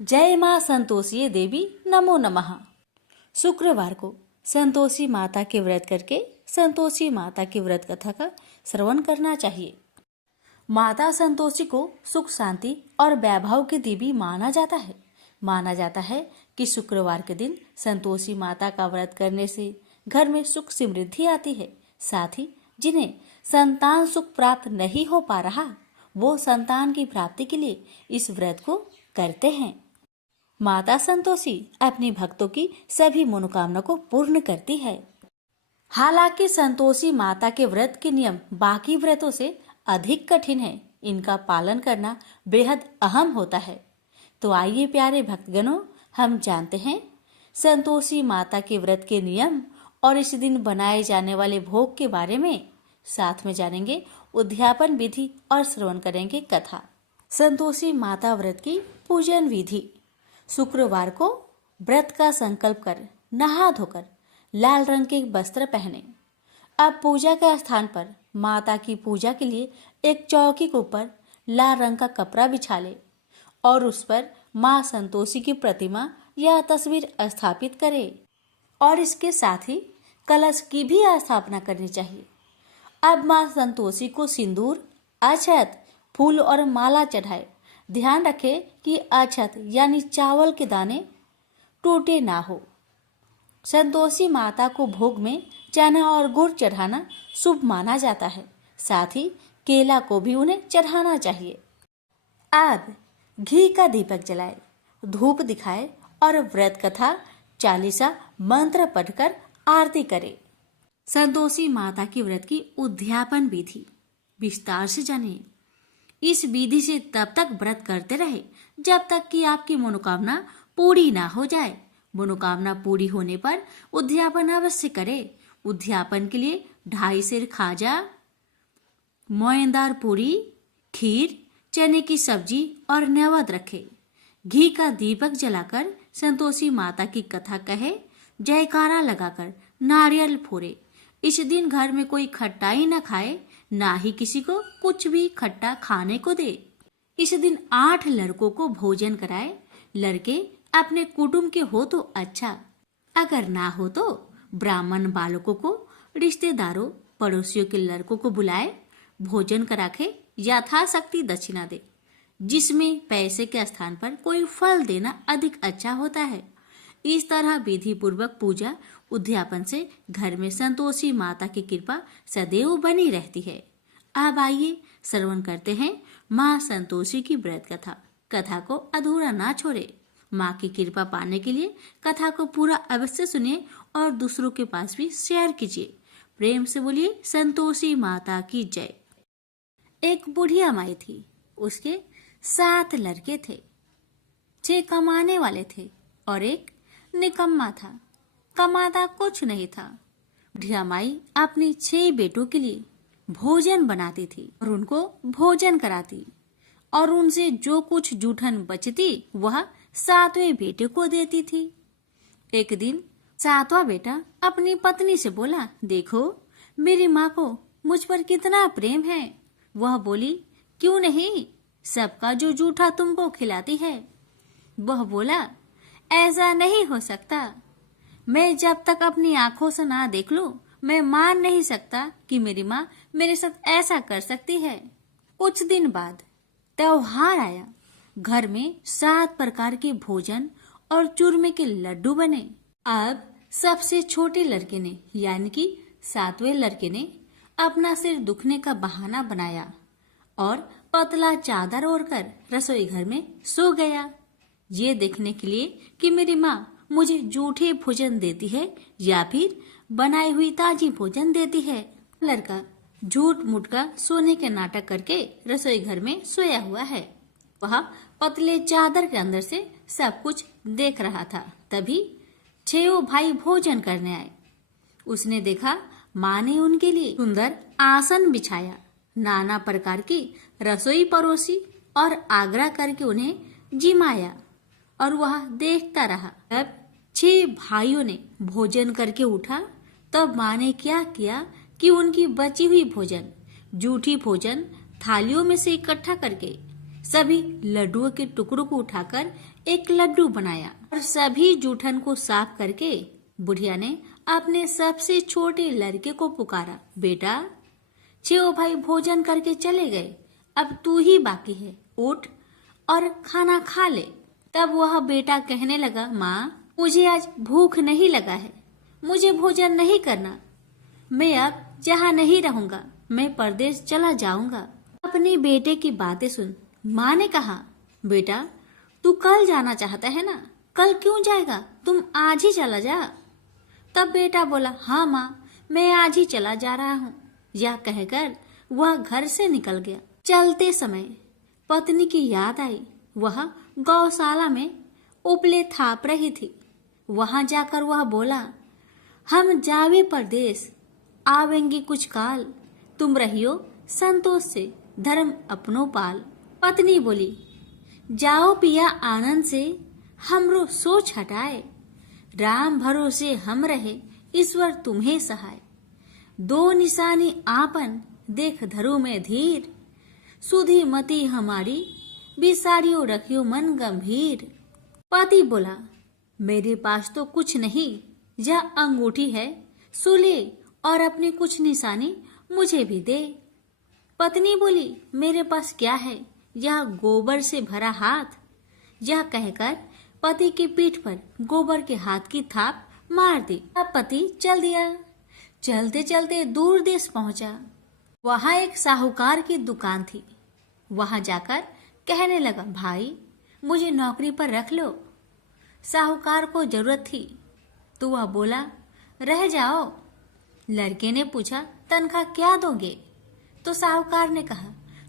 जय माँ संतोषी देवी नमो नमः। शुक्रवार को संतोषी माता के व्रत करके संतोषी माता की व्रत कथा का श्रवण करना चाहिए। माता संतोषी को सुख शांति और वैभव की देवी माना जाता है। माना जाता है कि शुक्रवार के दिन संतोषी माता का व्रत करने से घर में सुख समृद्धि आती है। साथ ही जिन्हें संतान सुख प्राप्त नहीं हो पा रहा, वो संतान की प्राप्ति के लिए इस व्रत को करते हैं। माता संतोषी अपने भक्तों की सभी मनोकामना को पूर्ण करती है। हालांकि संतोषी माता के व्रत के नियम बाकी व्रतों से अधिक कठिन है। इनका पालन करना बेहद अहम होता है। तो आइए प्यारे भक्तगणों, हम जानते हैं संतोषी माता के व्रत के नियम और इस दिन बनाए जाने वाले भोग के बारे में। साथ में जानेंगे उद्यापन विधि और श्रवण करेंगे कथा। संतोषी माता व्रत की पूजन विधि। शुक्रवार को व्रत का संकल्प कर नहा धोकर लाल रंग के वस्त्र पहने। अब पूजा के स्थान पर माता की पूजा के लिए एक चौकी के ऊपर लाल रंग का कपड़ा बिछा ले और उस पर माँ संतोषी की प्रतिमा या तस्वीर स्थापित करे और इसके साथ ही कलश की भी स्थापना करनी चाहिए। अब माँ संतोषी को सिंदूर, अक्षत, फूल और माला चढ़ाए। ध्यान रखे कि अक्षत यानी चावल के दाने टूटे ना हो। संतोषी माता को भोग में चना और गुड़ चढ़ाना शुभ माना जाता है। साथ ही केला को भी उन्हें चढ़ाना चाहिए। अब घी का दीपक जलाए, धूप दिखाए और व्रत कथा चालीसा मंत्र पढ़कर आरती करे। संतोषी माता की व्रत की उद्यापन विधि विस्तार से जानिए। इस विधि से तब तक व्रत करते रहे जब तक कि आपकी मनोकामना पूरी ना हो जाए। मनोकामना पूरी होने पर उद्यापन अवश्य करें। उद्यापन के लिए 2.5 सेर खाजा, मोयनदार पूरी, खीर, चने की सब्जी और नैवेद्य रखे। घी का दीपक जलाकर संतोषी माता की कथा कहे, जयकारा लगाकर नारियल फोड़े। इस दिन घर में कोई खट्टाई न खाए, ना ही किसी को कुछ भी खट्टा खाने को दे। इस दिन 8 लड़कों को भोजन कराए। लड़के अपने कुटुंब के हो तो अच्छा, अगर ना हो तो ब्राह्मण बालकों को, रिश्तेदारों, पड़ोसियों के लड़कों को बुलाए, भोजन कराके यथाशक्ति दक्षिणा दे, जिसमें पैसे के स्थान पर कोई फल देना अधिक अच्छा होता है। इस तरह विधि पूर्वक पूजा उद्यापन से घर में संतोषी माता की कृपा सदैव बनी रहती है। अब आइए श्रवण करते हैं माँ संतोषी की व्रत कथा। कथा को अधूरा ना छोड़े। माँ की कृपा पाने के लिए कथा को पूरा अवश्य सुनिए और दूसरों के पास भी शेयर कीजिए। प्रेम से बोलिए संतोषी माता की जय। एक बुढ़िया माई थी। उसके 7 लड़के थे। 6 कमाने वाले थे और एक निकम्मा था, कमाता कुछ नहीं था। बुढ़िया माई अपनी 6 बेटों के लिए भोजन बनाती थी और उनको भोजन कराती और उनसे जो कुछ जूठन बचती वह 7वें बेटे को देती थी। एक दिन 7वां बेटा अपनी पत्नी से बोला, देखो मेरी माँ को मुझ पर कितना प्रेम है। वह बोली, क्यों नहीं, सबका जो जूठा तुमको खिलाती है। वह बोला, ऐसा नहीं हो सकता। मैं जब तक अपनी आंखों से ना देख लूं, मैं मान नहीं सकता कि मेरी माँ मेरे साथ ऐसा कर सकती है। कुछ दिन बाद त्योहार आया। घर में 7 प्रकार के भोजन और चूरमे के लड्डू बने। अब सबसे छोटे लड़के ने यानी कि 7वें लड़के ने अपना सिर दुखने का बहाना बनाया और पतला चादर ओढ़कर रसोई घर में सो गया, ये देखने के लिए कि मेरी माँ मुझे जूठे भोजन देती है या फिर बनाई हुई ताजी भोजन देती है। लड़का झूठ मूठ का सोने के नाटक करके रसोई घर में सोया हुआ है। वह पतले चादर के अंदर से सब कुछ देख रहा था। तभी 6 भाई भोजन करने आए। उसने देखा माँ ने उनके लिए सुंदर आसन बिछाया, नाना प्रकार की रसोई परोसी और आग्रह करके उन्हें जिमाया और वह देखता रहा। तब 6 भाइयों ने भोजन करके उठा। तब माँ ने क्या किया कि उनकी बची हुई भोजन, जूठी भोजन थालियों में से इकट्ठा करके सभी लड्डुओं के टुकड़ों को उठाकर एक लड्डू बनाया और सभी जूठन को साफ करके बुढ़िया ने अपने सबसे छोटे लड़के को पुकारा, बेटा 6 भाई भोजन करके चले गए, अब तू ही बाकी है, उठ और खाना खा ले। तब वह बेटा कहने लगा, माँ मुझे आज भूख नहीं लगा है, मुझे भोजन नहीं करना, मैं अब जहाँ नहीं रहूंगा, मैं परदेश चला जाऊंगा। अपने बेटे की बातें सुन माँ ने कहा, बेटा तू कल जाना चाहता है ना, कल क्यों जाएगा, तुम आज ही चला जा। तब बेटा बोला, हाँ माँ मैं आज ही चला जा रहा हूँ। यह कहकर वह घर से निकल गया। चलते समय पत्नी की याद आई, वह गौशाला में उपले थाप रही थी। वहां जाकर वह बोला, हम जावे परदेश, आवेंगे कुछ काल, तुम रहियो संतोष से, धर्म अपनो पाल। पत्नी बोली, जाओ पिया आनंद से, हमरो सोच हटाए, राम भरोसे हम रहे, ईश्वर तुम्हें सहाय। दो निशानी आपन, देख धरो में धीर, सुधी मती हमारी, बिसारियो रखियो मन गंभीर। पति बोला, मेरे पास तो कुछ नहीं, यह अंगूठी है, सुले और अपनी कुछ निशानी मुझे भी दे। पत्नी बोली, मेरे पास क्या है, यह गोबर से भरा हाथ। यह कहकर पति की पीठ पर गोबर के हाथ की थाप मार दी। अब पति चल दिया। चलते चलते दूर देश पहुंचा। वहां एक साहूकार की दुकान थी। वहां जाकर कहने लगा, भाई मुझे नौकरी पर रख लो। साहूकार को जरूरत थी तो वह बोला, रह जाओ। लड़के ने पूछा, तनख्वाह क्या दोगे? तो साहूकार ने कहा,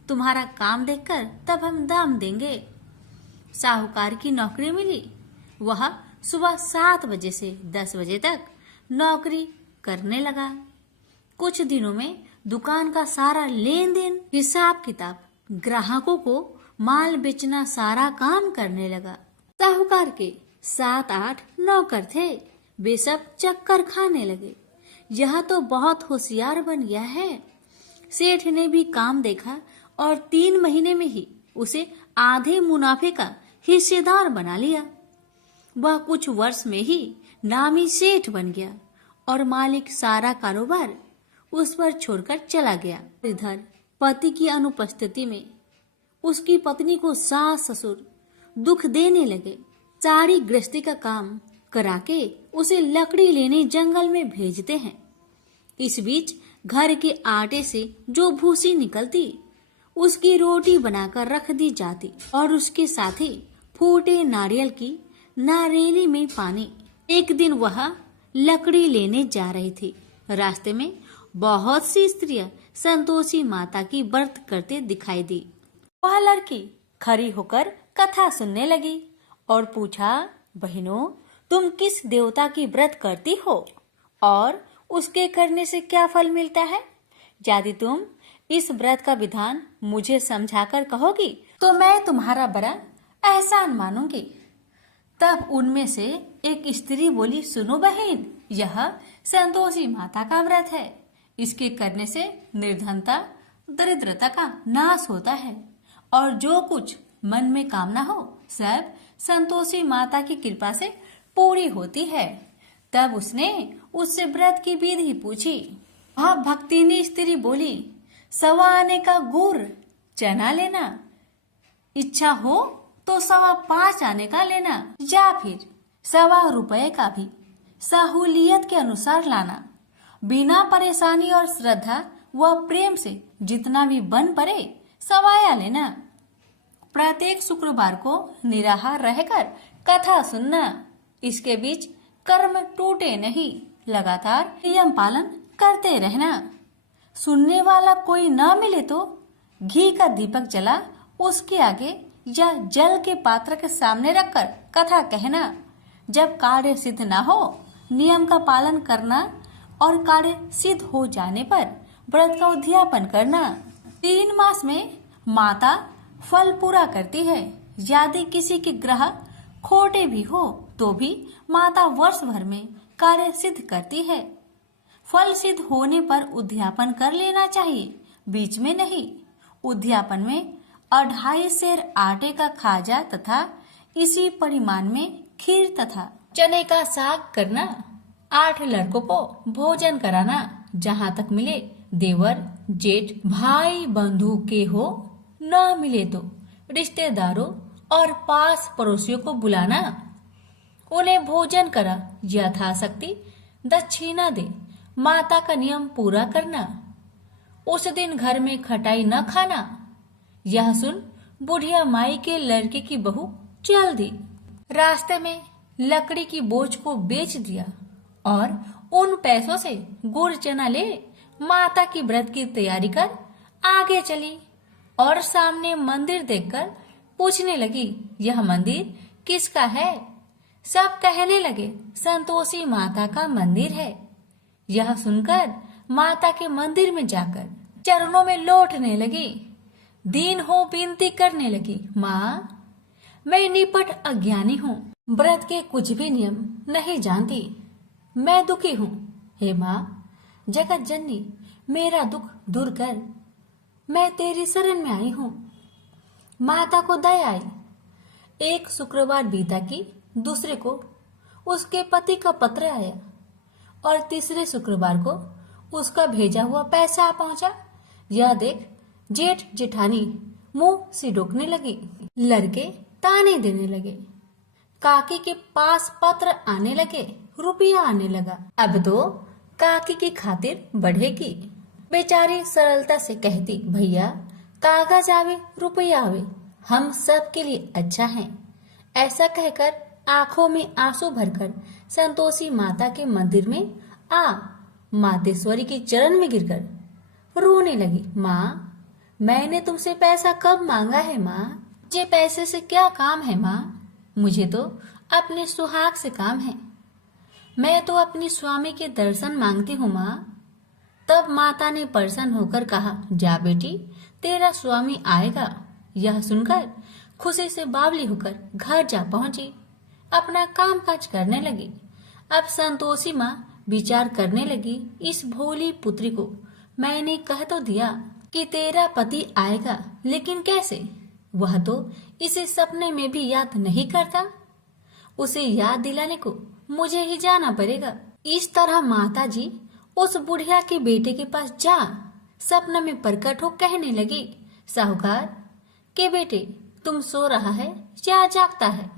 तुम्हारा काम देखकर तब हम दाम देंगे। साहूकार की नौकरी मिली। वह सुबह 7 बजे से 10 बजे तक नौकरी करने लगा। कुछ दिनों में दुकान का सारा लेन देन, हिसाब किताब, ग्राहकों को माल बेचना, सारा काम करने लगा। साहूकार के 7-8 नौकर थे। वे सब चक्कर खाने लगे। यह तो बहुत होशियार बन गया है। सेठ ने भी काम देखा और 3 महीने में ही उसे आधे मुनाफे का हिस्सेदार बना लिया। वह कुछ वर्ष में ही नामी सेठ बन गया और मालिक सारा कारोबार उस पर छोड़कर चला गया। इधर पति की अनुपस्थिति में उसकी पत्नी को सास ससुर दुख देने लगे। सारी गृहस्थी का काम करा के उसे लकड़ी लेने जंगल में भेजते हैं। इस बीच घर के आटे से जो भूसी निकलती उसकी रोटी बनाकर रख दी जाती और उसके साथ ही फूटे नारियल की नारेली में पानी। एक दिन वह लकड़ी लेने जा रही थी। रास्ते में बहुत सी स्त्रियां संतोषी माता की व्रत करते दिखाई दी। वह लड़की खड़ी होकर कथा सुनने लगी और पूछा, बहनों तुम किस देवता की व्रत करती हो और उसके करने से क्या फल मिलता है? यदि तुम इस व्रत का विधान मुझे समझाकर कहोगी तो मैं तुम्हारा बड़ा एहसान मानूंगी। तब उनमें से एक स्त्री बोली, सुनो बहन, यह संतोषी माता का व्रत है। इसके करने से निर्धनता, दरिद्रता का नाश होता है और जो कुछ मन में कामना हो सब संतोषी माता की कृपा से पूरी होती है। तब उसने उससे व्रत की विधि पूछी। वह भक्तिनी स्त्री बोली, 1.25 आने का गुड़ चना लेना, इच्छा हो तो 5.25 आने का लेना, या फिर 1.25 रुपए का भी सहूलियत के अनुसार लाना। बिना परेशानी और श्रद्धा व प्रेम से जितना भी बन पड़े 1.25 लेना। प्रत्येक शुक्रवार को निराहार रहकर कथा सुनना। इसके बीच कर्म टूटे नहीं, लगातार नियम पालन करते रहना। सुनने वाला कोई न मिले तो घी का दीपक जला उसके आगे या जल के पात्र के सामने रखकर कथा कहना। जब कार्य सिद्ध न हो नियम का पालन करना और कार्य सिद्ध हो जाने पर व्रत का उद्यापन करना। 3 मास में माता फल पूरा करती है। यदि किसी के ग्रह खोटे भी हो तो भी माता वर्ष भर में कार्य सिद्ध करती है। फल सिद्ध होने पर उद्यापन कर लेना चाहिए, बीच में नहीं। उद्यापन में और 2.5 सेर आटे का खाजा तथा इसी परिमाण में खीर तथा चने का साग करना। 8 लड़कों को भोजन कराना। जहाँ तक मिले देवर जेठ भाई बंधु के हो, न मिले तो रिश्तेदारों और पास पड़ोसियों को बुलाना। उन्हें भोजन करा, यथाशक्ति दक्षिणा दे। माता का नियम पूरा करना। उस दिन घर में खटाई न खाना। यह सुन बुढ़िया माई के लड़के की बहू चल दी। रास्ते में लकड़ी की बोझ को बेच दिया और उन पैसों से गुड़ चना ले माता की व्रत की तैयारी कर आगे चली और सामने मंदिर देखकर पूछने लगी, यह मंदिर किसका है? सब कहने लगे, संतोषी माता का मंदिर है। यह सुनकर माता के मंदिर में जाकर चरणों में लौटने लगी। दीन हो विनती करने लगी, माँ मैं निपट अज्ञानी हूँ, व्रत के कुछ भी नियम नहीं जानती, मैं दुखी हूँ। हे माँ जगत जननी मेरा दुख दूर कर, मैं तेरी शरण में आई हूँ। माता को दया आई। एक शुक्रवार बीता कि दूसरे को उसके पति का पत्र आया और तीसरे शुक्रवार को उसका भेजा हुआ पैसा आ पहुंचा। यह देख जेठ जेठानी मुंह सिडोकने लगी। लड़के ताने देने लगे। काकी के पास पत्र आने लगे, रुपया आने लगा। अब तो काकी की खातिर बढ़ेगी। बेचारी सरलता से कहती, भैया कागज आवे रुपया आवे, हम सब के लिए अच्छा है। ऐसा कहकर आंखों में आंसू भरकर संतोषी माता के मंदिर में आ मातेश्वरी के चरण में गिरकर रोने लगी। माँ मैंने तुमसे पैसा कब मांगा है माँ? मुझे पैसे से क्या काम है माँ? मुझे तो अपने सुहाग से काम है। मैं तो अपनी स्वामी के दर्शन मांगती हूँ माँ। तब माता ने प्रसन्न होकर कहा, जा बेटी तेरा स्वामी आएगा। यह सुनकर खुशी से बावली होकर घर जा पहुंची, अपना काम काज करने लगी। अब संतोषी माँ विचार करने लगी, इस भोली पुत्री को मैंने कह तो दिया कि तेरा पति आएगा, लेकिन कैसे? वह तो इसे सपने में भी याद नहीं करता। उसे याद दिलाने को मुझे ही जाना पड़ेगा। इस तरह माता जी उस बुढ़िया के बेटे के पास जा सपना में प्रकट हो कहने लगी, साहूकार के बेटे तुम सो रहा है या जागता है?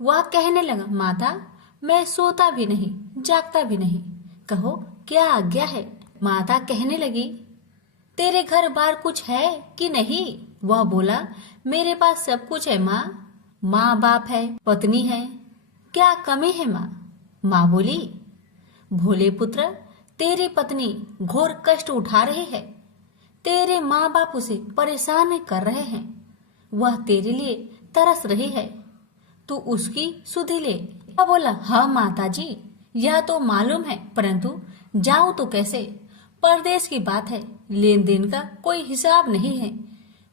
वह कहने लगा, माता मैं सोता भी नहीं जागता भी नहीं, कहो क्या आज्ञा है? माता कहने लगी, तेरे घर बार कुछ है कि नहीं? वह बोला, मेरे पास सब कुछ है माँ। माँ बाप है, पत्नी है, क्या कमी है माँ? माँ बोली, भोले पुत्र तेरी पत्नी घोर कष्ट उठा रही है, तेरे माँ बाप उसे परेशान कर रहे हैं, वह तेरे लिए तरस रही है, तू उसकी सुधि ले। वह बोला, हाँ माता जी यह तो मालूम है, परंतु जाऊं तो कैसे? परदेश की बात है, लेन देन का कोई हिसाब नहीं है,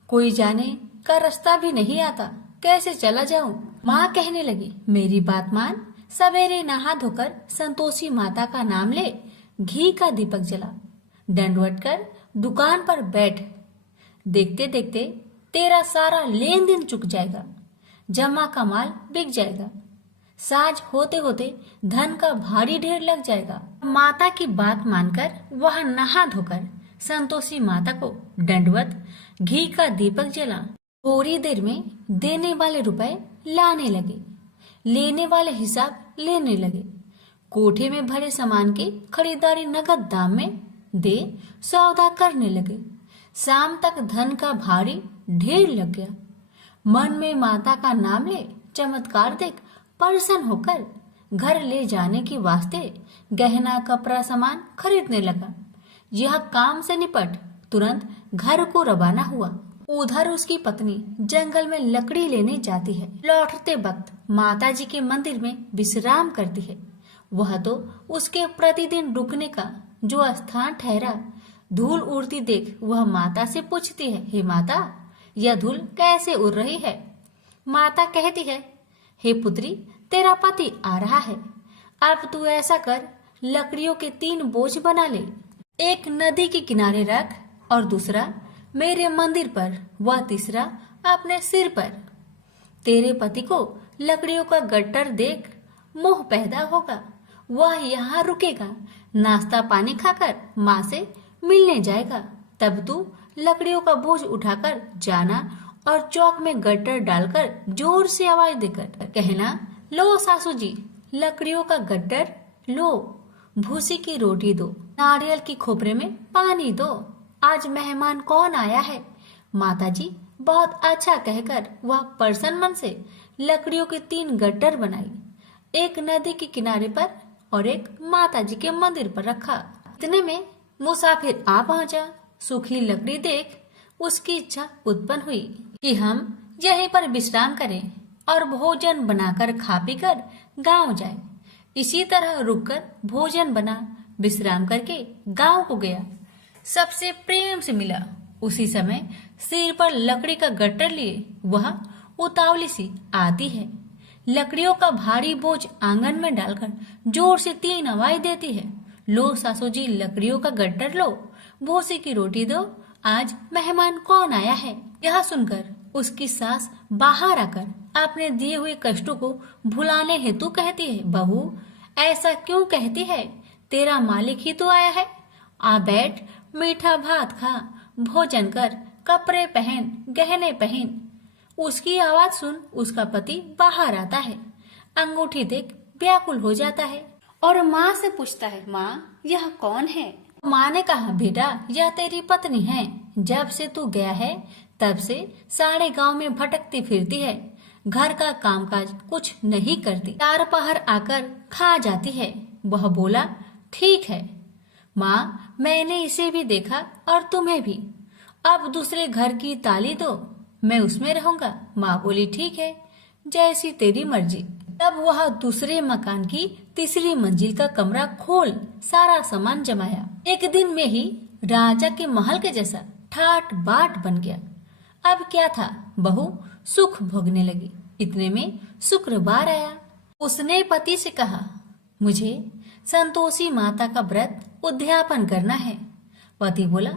कोई जाने का रास्ता भी नहीं आता, कैसे चला जाऊं? माँ कहने लगी, मेरी बात मान, सवेरे नहा धोकर संतोषी माता का नाम ले, घी का दीपक जला, दंडवत कर दुकान पर बैठ। देखते देखते तेरा सारा लेन देन चुक जाएगा, जमा का माल बिक जाएगा, साज होते होते धन का भारी ढेर लग जाएगा। माता की बात मानकर वह नहा धोकर संतोषी माता को दंडवत घी का दीपक जला। थोड़ी देर में देने वाले रुपए लाने लगे, लेने वाले हिसाब लेने लगे। कोठे में भरे सामान की खरीदारी नगद दाम में दे सौदा करने लगे। शाम तक धन का भारी ढेर लग गया। मन में माता का नाम ले चमत्कार देख प्रसन्न होकर घर ले जाने के वास्ते गहना कपड़ा सामान खरीदने लगा। यह काम से निपट तुरंत घर को रवाना हुआ। उधर उसकी पत्नी जंगल में लकड़ी लेने जाती है। लौटते वक्त माता जी के मंदिर में विश्राम करती है। वह तो उसके प्रतिदिन रुकने का जो स्थान ठहरा। धूल उड़ती देख वह माता से पूछती है, हे माता यह धूल कैसे उड़ रही है? माता कहती है, हे पुत्री तेरा पति आ रहा है, अब तू ऐसा कर लकड़ियों के 3 बोझ बना ले, एक नदी के किनारे रख और दूसरा मेरे मंदिर पर, वह तीसरा अपने सिर पर। तेरे पति को लकड़ियों का गट्टर देख मोह पैदा होगा, वह यहाँ रुकेगा, नाश्ता पानी खाकर माँ से मिलने जाएगा। तब तू लकड़ियों का बोझ उठाकर जाना और चौक में गट्टर डालकर जोर से आवाज देकर कहना, लो सासू जी, लकड़ियों का गट्टर लो, भूसी की रोटी दो, नारियल की खोपरे में पानी दो, आज मेहमान कौन आया है। माताजी बहुत अच्छा कहकर वह प्रसन्न मन से लकड़ियों के 3 गट्टर बनाई, एक नदी के किनारे पर और एक माताजी के मंदिर पर रखा। इतने में मुसाफिर आ पहुंचा। सूखी लकड़ी देख उसकी इच्छा उत्पन्न हुई कि हम यहीं पर विश्राम करें और भोजन बनाकर खा पीकर गांव जाए। इसी तरह रुककर भोजन बना, विश्राम करके गांव को गया, सबसे प्रेम से मिला। उसी समय सिर पर लकड़ी का गट्टर लिए वह उतावली सी आती है, लकड़ियों का भारी बोझ आंगन में डालकर जोर से 3 आवाज देती है, लो सासू जी, लकड़ियों का गट्टर लो, भूसी की रोटी दो, आज मेहमान कौन आया है। यह सुनकर उसकी सास बाहर आकर अपने दिए हुए कष्टों को भुलाने हेतु कहती है, बहू ऐसा क्यों कहती है, तेरा मालिक ही तो आया है, आ बैठ, मीठा भात खा, भोजन कर, कपड़े पहन, गहने पहन। उसकी आवाज सुन उसका पति बाहर आता है, अंगूठी देख व्याकुल हो जाता है और माँ से पूछता है, माँ यह कौन है। माँ ने कहा, बेटा यह तेरी पत्नी है, जब से तू गया है तब से सारे गांव में भटकती फिरती है, घर का कामकाज कुछ नहीं करती, 4 पहर आकर खा जाती है। वह बोला, ठीक है माँ, मैंने इसे भी देखा और तुम्हें भी, अब दूसरे घर की ताली दो, मैं उसमें रहूंगा। माँ बोली, ठीक है, जैसी तेरी मर्जी। तब वह दूसरे मकान की तीसरी मंजिल का कमरा खोल सारा सामान जमाया। एक दिन में ही राजा के महल के जैसा ठाट बाट बन गया। अब क्या था, बहू सुख भोगने लगी। इतने में शुक्रवार आया। उसने पति से कहा, मुझे संतोषी माता का व्रत उद्यापन करना है। पति बोला,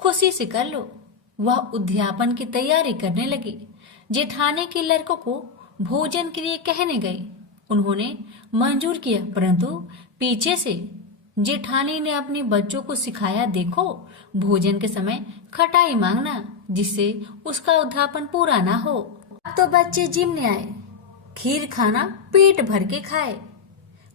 खुशी से कर लो। वह उद्यापन की तैयारी करने लगी। जेठानी के लड़कों को भोजन के लिए कहने गई। उन्होंने मंजूर किया, परंतु पीछे से जेठानी ने अपने बच्चों को सिखाया, देखो भोजन के समय खटाई मांगना, जिससे उसका उद्यापन पूरा ना हो। अब तो बच्चे जिमने आए, खीर खाना पेट भर के खाए,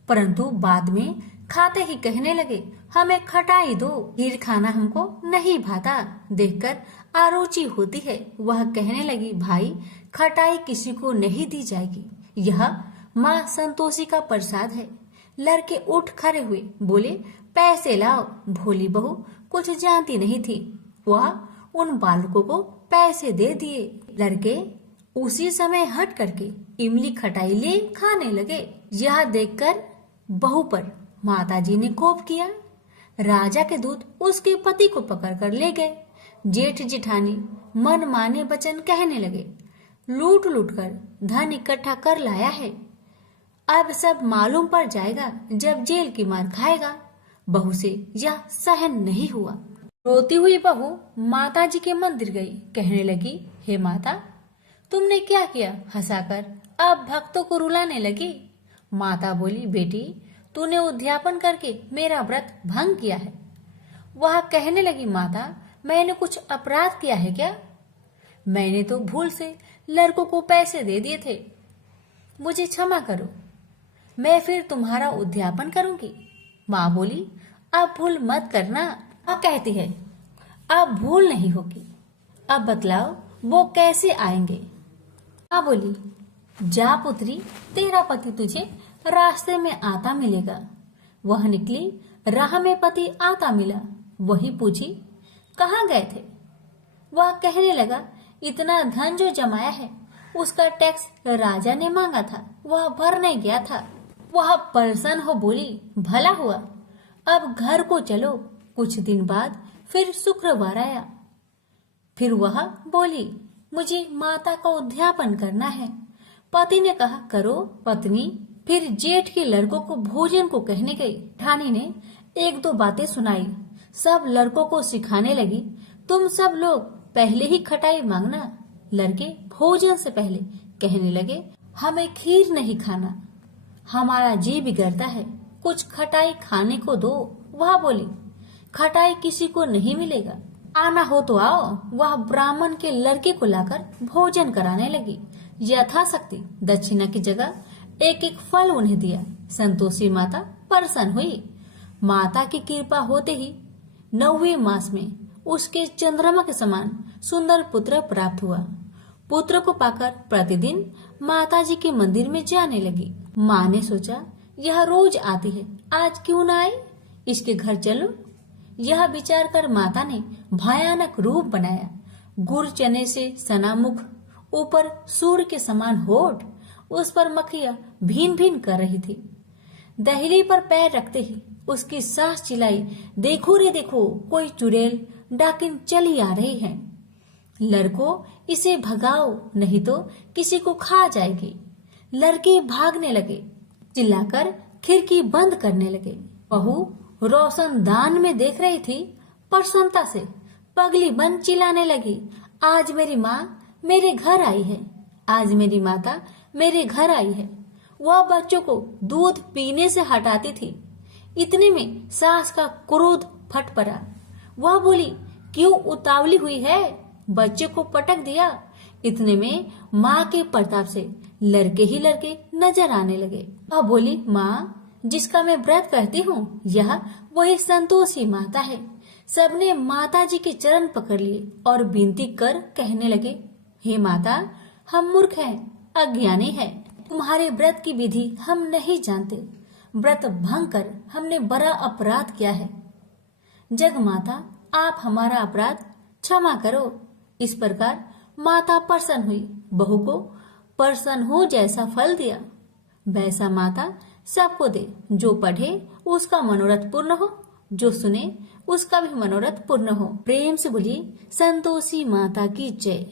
परंतु बाद में खाते ही कहने लगे, हमें खटाई दो, खीर खाना हमको नहीं भाता, देखकर आरुचि होती है। वह कहने लगी, भाई खटाई किसी को नहीं दी जाएगी, यह माँ संतोषी का प्रसाद है। लड़के उठ खड़े हुए, बोले, पैसे लाओ। भोली बहू कुछ जानती नहीं थी, वह उन बालकों को पैसे दे दिए। लड़के उसी समय हट करके इमली खटाई ले खाने लगे। यह देखकर बहू पर माताजी ने कोप किया। राजा के दूत उसके पति को पकड़कर ले गए। जेठ जेठानी मन माने वचन कहने लगे, लूट लूट कर धन इकट्ठा कर लाया है, अब सब मालूम पड़ जाएगा जब जेल की मार खाएगा। बहू से यह सहन नहीं हुआ। रोती हुई बहू माताजी के मंदिर गई, कहने लगी, हे माता, तुमने क्या किया, हंसाकर अब भक्तों को रुलाने लगी। माता बोली, बेटी तूने उद्यापन करके मेरा व्रत भंग किया है। वह कहने लगी, माता मैंने कुछ अपराध किया है क्या? मैंने तो भूल से लड़कों को पैसे दे दिए थे, मुझे क्षमा करो, मैं फिर तुम्हारा उद्यापन करूंगी। माँ बोली, अब भूल मत करना। माँ कहती है, अब भूल नहीं होगी, अब बतलाओ वो कैसे आएंगे। माँ बोली, जा पुत्री, तेरा पति तुझे रास्ते में आता मिलेगा। वह निकली, राह में पति आता मिला। वही पूछी, कहाँ गए थे? वह कहने लगा, इतना धन जो जमाया है उसका टैक्स राजा ने मांगा था, वह भरने गया था। वह परेशान हो बोली, भला हुआ, अब घर को चलो। कुछ दिन बाद फिर शुक्रवार आया। फिर वह बोली, मुझे माता का उद्यापन करना है। पति ने कहा, करो। पत्नी फिर जेठ के लड़कों को भोजन को कहने गई। ठानी ने 1-2 बातें सुनाई, सब लड़कों को सिखाने लगी, तुम सब लोग पहले ही खटाई मांगना। लड़के भोजन से पहले कहने लगे, हमें खीर नहीं खाना, हमारा जी बिगड़ता है, कुछ खटाई खाने को दो। वह बोली, खटाई किसी को नहीं मिलेगा, आना हो तो आओ। वह ब्राह्मण के लड़के को लाकर भोजन कराने लगी। यथाशक्ति दक्षिणा की जगह एक एक फल उन्हें दिया। संतोषी माता प्रसन्न हुई। माता की कृपा होते ही 9वें मास में उसके चंद्रमा के समान सुंदर पुत्र प्राप्त हुआ। पुत्र को पाकर प्रतिदिन माता जी के मंदिर में जाने लगी। माँ ने सोचा, यह रोज आती है, आज क्यों न आई, इसके घर चलो। यह विचार कर माता ने भयानक रूप बनाया। गुड़ चने से सना मुख, ऊपर सूर्य के समान होठ, उस पर मक्खियां भीन भीन कर रही थी। दहली पर पैर रखते ही उसकी सास चिल्लाई, देखो रे देखो, कोई चुड़ैल डाकिन चली आ रही है, लड़को इसे भगाओ नहीं तो किसी को खा जाएगी। लड़के भागने लगे, चिल्लाकर खिड़की बंद करने लगे। बहू रोशन दान में देख रही थी, प्रसन्नता से पगली बन चिल्लाने लगी, आज मेरी माँ मेरे घर आई है, आज मेरी माता मेरे घर आई है। वह बच्चों को दूध पीने से हटाती थी। इतने में सास का क्रोध फट पड़ा। वह बोली, क्यों उतावली हुई है, बच्चे को पटक दिया। इतने में माँ के प्रताप से लड़के ही लड़के नजर आने लगे। वह बोली, माँ जिसका मैं व्रत करती हूँ, यह वही संतोषी माता है। सबने माता जी के चरण पकड़ लिए और विनती कर कहने लगे, हे माता, हम मूर्ख हैं, अज्ञानी हैं, तुम्हारे व्रत की विधि हम नहीं जानते, व्रत भंग कर हमने बड़ा अपराध किया है। जग माता, आप हमारा अपराध क्षमा करो। इस प्रकार माता प्रसन्न हुई। बहू को प्रसन्न हो जैसा फल दिया, वैसा माता सबको दे। जो पढ़े उसका मनोरथ पूर्ण हो, जो सुने उसका भी मनोरथ पूर्ण हो। प्रेम से बोलिए संतोषी माता की जय।